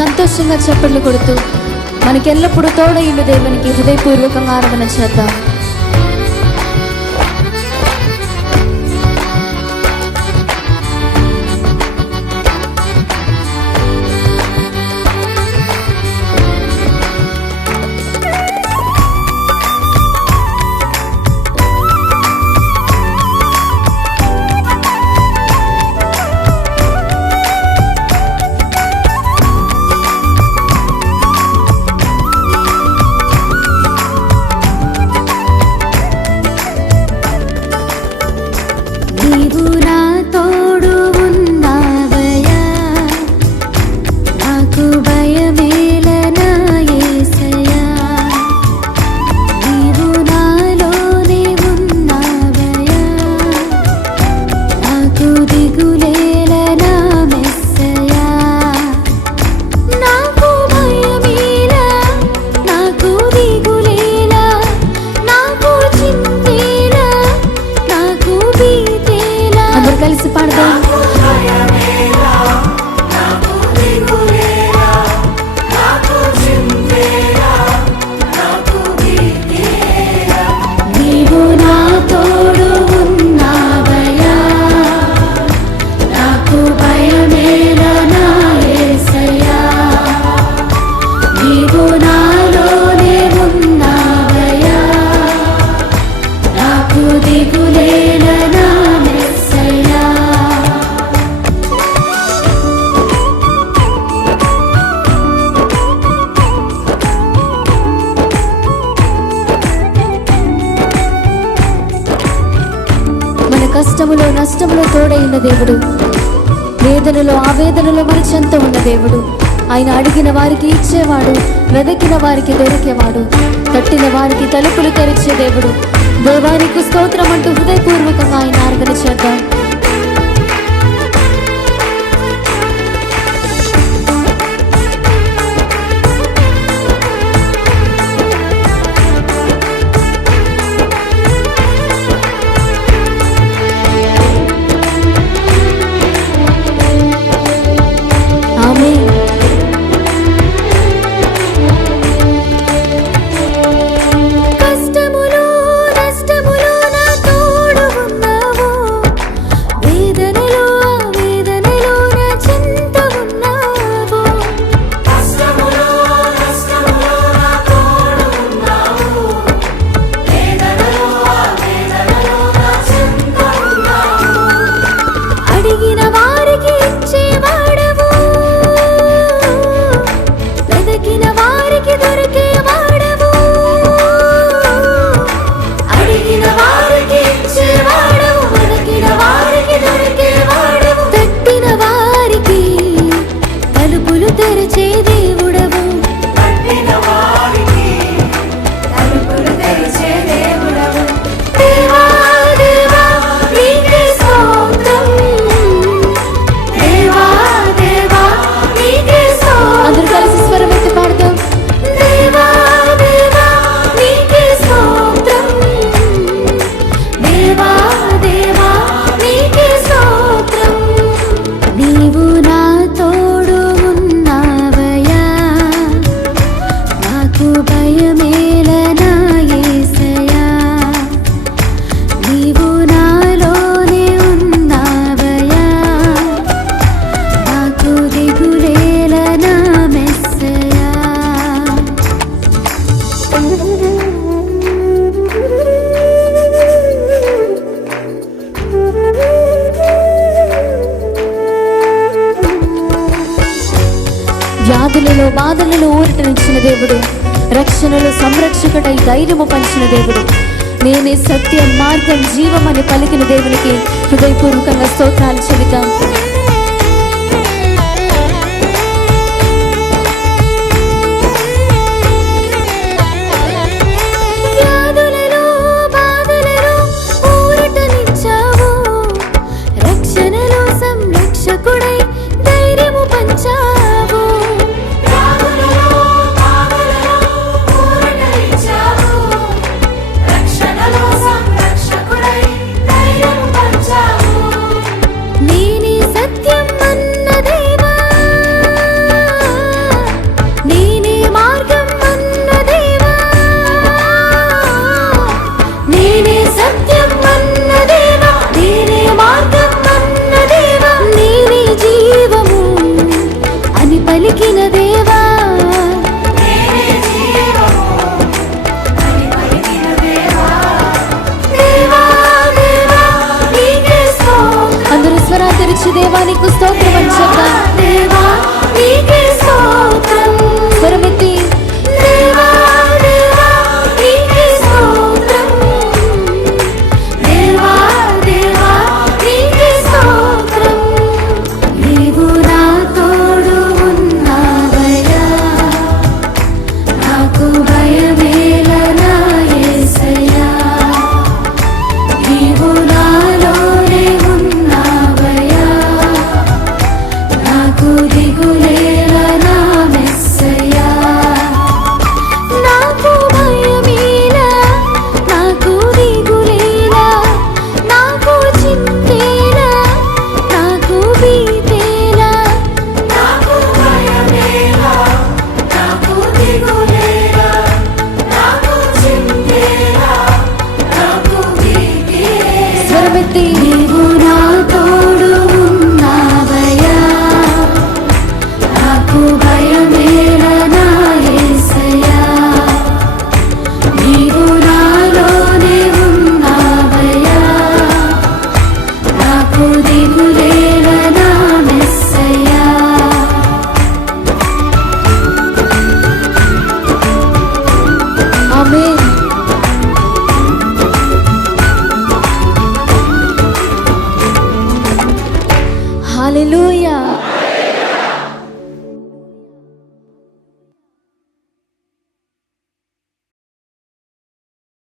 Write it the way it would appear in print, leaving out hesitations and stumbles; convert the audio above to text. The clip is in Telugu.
సంతోషంగా చప్పట్లు కొడుతూ మనకెల్లప్పుడూ తోడయుండు దేవునికి హృదయపూర్వకంగా ఆరాధన చేద్దాం. కలిసి పాడదాం. నీవు నా తోడు ఉన్నావయ్యా, నాకు భయమేలా నా యేసయ్యా. నీవు నాలోనే ఉన్నావయ్యా, నాకు దిగులేలా నా కష్టములో నష్టములో తోడైన దేవుడు, వేదనలో ఆవేదనలో మన చెంత ఉన్న దేవుడు. ఆయన అడిగిన వారికి ఇచ్చేవాడు, వెదకిన వారికి దొరికేవాడు, తట్టిన వారికి తలుపులు తెరిచే దేవుడు. దేవానికి స్తోత్రం అంటూ హృదయపూర్వకంగా ఆయన ఆరాధన చేద్దాం. వ్యాధులలో బాధలలో ఊరటనిచ్చిన దేవుడు, రక్షణలో సంరక్షకుడై ధైర్యము పంచిన దేవుడు, నేనే సత్యం మార్గం జీవం అని పలికిన దేవునికి హృదయపూర్వకంగా స్తోత్రాలు చెబుతాం. నేనే దేవా అందరూ స్వరా తెరిచి దేవా నీకు స్తోత్రం అని చెప్పాలి. దేవా నీకే స్తోత్రం. స్వరమెత్తి దేవా దేవా నీకే స్తోత్రం. దేవా దేవా నీకే స్తోత్రం. నీవు నా తోడు ఉన్నావయ్యా, నాకు భయమేలనా యేసయ్యా. నీవు నాలోనే ఉన్నావయ్యా, నాకు దిగులేలనా మెస్సయ్యా. నాకు భయమేలా, నాకు దిగులేలా, నాకు చింతేలా, నాకు భీతేలా. నాకు భయమేలా, నాకు దిగులేలా, నాకు చింతేలా, నాకు భీతేలా. స్వరమెత్తి నీవు నా తోడు ఉన్నావయ్యా, నాకు భయమేలనా యేసయ్యా. నీవు నాలోనే ఉన్నావయ్యా, నాకు దిగులేలనా మెస్సయ్యా. ఆమేన్. హల్లెలూయా.